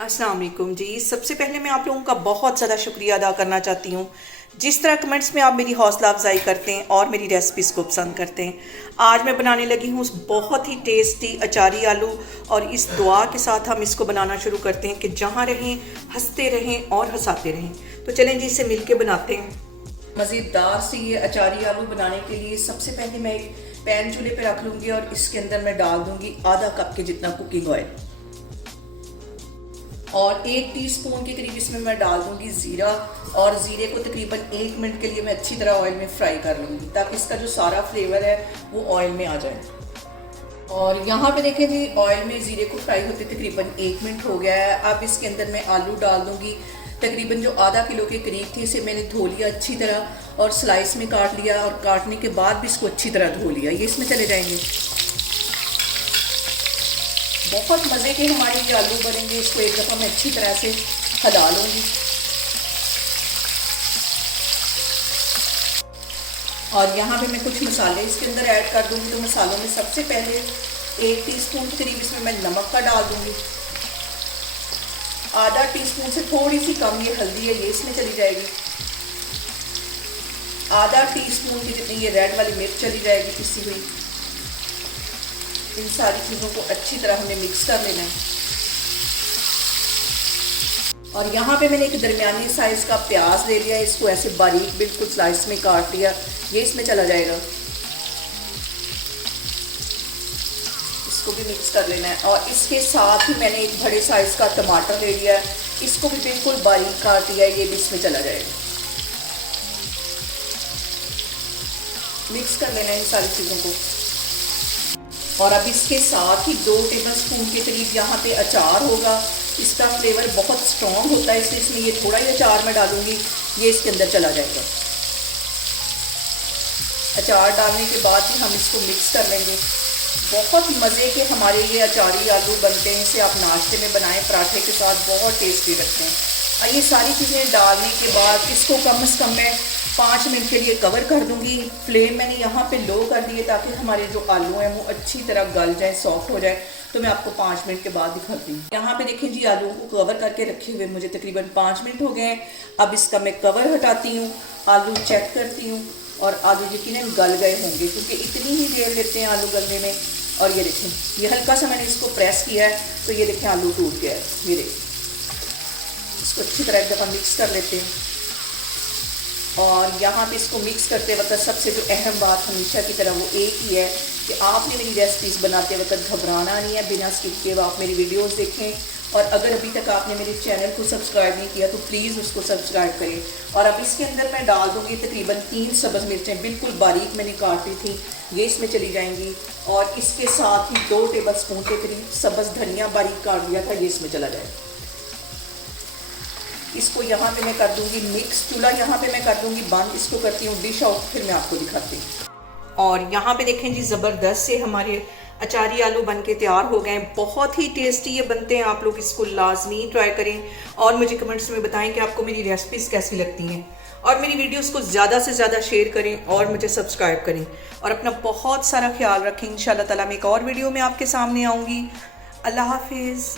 अस्सलाम वालेकुम जी। सबसे पहले मैं आप लोगों का बहुत ज़्यादा शुक्रिया अदा करना चाहती हूँ जिस तरह कमेंट्स में आप मेरी हौसला अफजाई करते हैं और मेरी रेसिपीज़ को पसंद करते हैं। आज मैं बनाने लगी हूँ बहुत ही टेस्टी अचारी आलू, और इस दुआ के साथ हम इसको बनाना शुरू करते हैं कि जहाँ रहें हंसते रहें और हंसाते रहें। तो चलें जी, इसे मिल के बनाते हैं। मज़ेदार से ये अचारी आलू बनाने के लिए सबसे पहले मैं एक पैन चूल्हे पे रख लूँगी और इसके अंदर मैं डाल दूँगी आधा कप के जितना कुकिंग ऑयल, और 1 टीस्पून के करीब इसमें मैं डाल दूंगी ज़ीरा, और ज़ीरे को तकरीबन 1 मिनट के लिए मैं अच्छी तरह ऑयल में फ्राई कर लूँगी ताकि इसका जो सारा फ्लेवर है वो ऑयल में आ जाए। और यहाँ पे देखें जी, ऑयल में ज़ीरे को फ्राई होते तकरीबन 1 मिनट हो गया है। अब इसके अंदर मैं आलू डाल दूँगी। तकरीबन जो आधा किलो के करीब थी, इसे मैंने धो लिया अच्छी तरह और स्लाइस में काट लिया, और काटने के बाद भी इसको अच्छी तरह धो लिया। ये इसमें चले जाएंगे। बहुत मज़े के हमारे ये आलू बनेंगे। इसको एक दफ़ा मैं अच्छी तरह से हिला लूँगी। और यहाँ पे मैं कुछ मसाले इसके अंदर ऐड कर दूँगी। तो मसालों में सबसे पहले 1 टीस्पून के करीब इसमें मैं नमक का डाल दूँगी। आधा टीस्पून से थोड़ी सी कम ये हल्दी है, ये इसमें चली जाएगी। आधा टीस्पून की जितनी ये रेड वाली मिर्च चली जाएगी पिसी हुई। इन सारी चीज़ों को अच्छी तरह हमें मिक्स कर लेना है। और यहाँ पे मैंने एक दरमियानी साइज़ का प्याज ले लिया, इसको ऐसे बारीक बिल्कुल स्लाइस में काट लिया, ये इसमें चला जाएगा। इसको भी मिक्स कर लेना है। और इसके साथ ही मैंने एक बड़े साइज़ का टमाटर ले लिया है, इसको भी बिल्कुल बारीक काट लिया है, ये भी इसमें चला जाएगा। मिक्स कर लेना है इन सारी चीज़ों को। और अब इसके साथ ही 2 टेबलस्पून के करीब यहाँ पे अचार होगा। इसका फ्लेवर बहुत स्ट्रॉन्ग होता है, इसलिए इसमें ये थोड़ा ही अचार मैं डालूंगी, ये इसके अंदर चला जाएगा। अचार डालने के बाद भी हम इसको मिक्स कर लेंगे। बहुत मज़े के हमारे ये अचारी आलू बनते हैं। इसे आप नाश्ते में बनाएं, पराठे के साथ बहुत टेस्टी लगते हैं। और ये सारी चीज़ें डालने के बाद इसको कम से कम मैं 5 मिनट के लिए कवर कर दूंगी। फ्लेम मैंने यहाँ पे लो कर दी है ताकि हमारे जो आलू हैं वो अच्छी तरह गल जाए, सॉफ्ट हो जाए। तो मैं आपको 5 मिनट के बाद दिखाती हूँ। यहाँ पे देखें जी, आलू को कवर करके रखे हुए मुझे तकरीबन 5 मिनट हो गए हैं। अब इसका मैं कवर हटाती हूँ, आलू चेक करती हूँ, और आलू यकीनन गल गए होंगे क्योंकि इतनी ही देर लेते हैं आलू गलने में। और ये देखें, ये हल्का सा मैंने इसको प्रेस किया है तो ये देखें आलू टूट गया है। ये देखें, इसको अच्छी तरह एक दफ़ा मिक्स कर लेते हैं। और यहाँ पे इसको मिक्स करते वक्त सबसे जो अहम बात हमेशा की तरह वो एक ही है कि आपने मेरी रेसिपीज़ बनाते वक्त घबराना नहीं है। बिना स्किप किए आप मेरी वीडियोस देखें, और अगर अभी तक आपने मेरे चैनल को सब्सक्राइब नहीं किया तो प्लीज़ उसको सब्सक्राइब करें। और अब इसके अंदर मैं डाल दूँगी तकरीबन 3 सब्ज़ मिर्चें, बिल्कुल बारीक मैंने काटी थी, ये इसमें चली जाएंगी। और इसके साथ ही 2 टेबलस्पून के करीब सब्ज़ धनिया बारीक काट दिया था, ये इसमें चला जाएगा। इसको यहाँ पे मैं कर दूंगी मिक्स। चूल्हा यहाँ पे मैं कर दूंगी बंद। इसको करती हूँ डिश आउट, फिर मैं आपको दिखाती हूँ। और यहाँ पे देखें जी, ज़बरदस्त से हमारे अचारी आलू बन के तैयार हो गए हैं। बहुत ही टेस्टी ये बनते हैं। आप लोग इसको लाजमी ट्राई करें और मुझे कमेंट्स में बताएं कि आपको मेरी रेसिपीज़ कैसी लगती हैं। और मेरी वीडियोस को ज़्यादा से ज़्यादा शेयर करें और मुझे सब्सक्राइब करें। और अपना बहुत सारा ख्याल रखें। इंशाल्लाह ताला मैं एक और वीडियो में आपके सामने आऊँगी। अल्लाह हाफिज़।